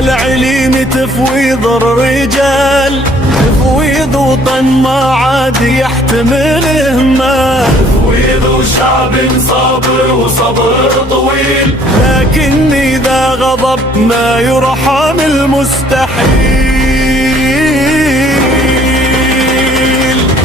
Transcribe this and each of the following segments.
العليم تفويض الرجال، تفويض وطن ما عاد يحتمل إهمال، تفويض شعب صابر وصبر طويل، لكن إذا غضب ما يرحم المستحيل.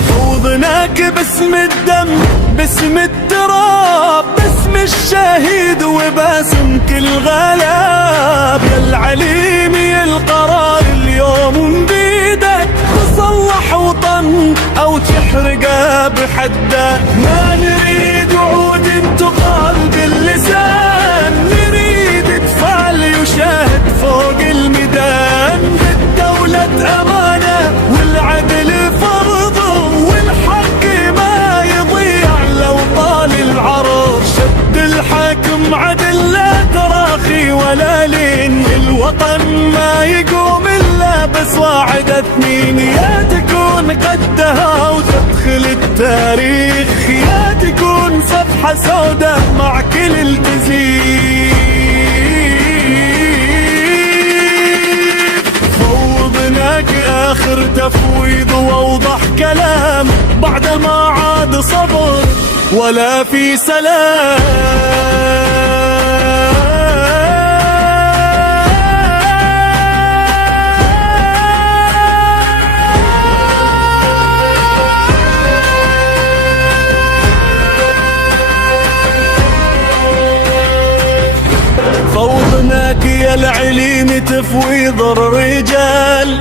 خوضناك باسم الدم، باسم التراب، باسم الشهيد وباسم كل غلاب. يا العليم يا القرار اليوم بيدك، تصلح وطن أو تحرقه بحده. ما نريد وعود تقال باللسان، نريد اطفال يشاهد فوق الميدان. بالدولة أمانة والعدل فرضه، والحق ما يضيع لو طال العرض. شد الحكم عدل لا تراخي ولا لين، الوطن ما يقوم إلا بصواعد اثنين. يا تكون قدها وتدخل التاريخ، يا تكون صفحة سوداء مع كل التزييف. فوضناك آخر تفويض وأوضح كلام، بعد ما عاد صبر ولا في سلام. فوضناك يا العليم تفويض الرجال،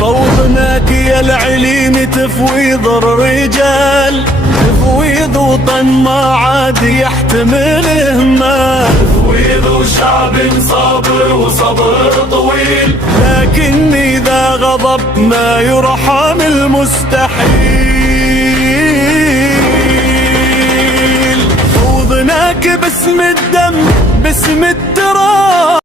فوضناك يا العليم تفويض الرجال، تفويض وطن ما عاد يحتمل إهمال، تفويض شعب صابر وصبر طويل، لكن إذا غضب ما يرحم المستحيل. خوضناك باسم الدم، باسم التراب.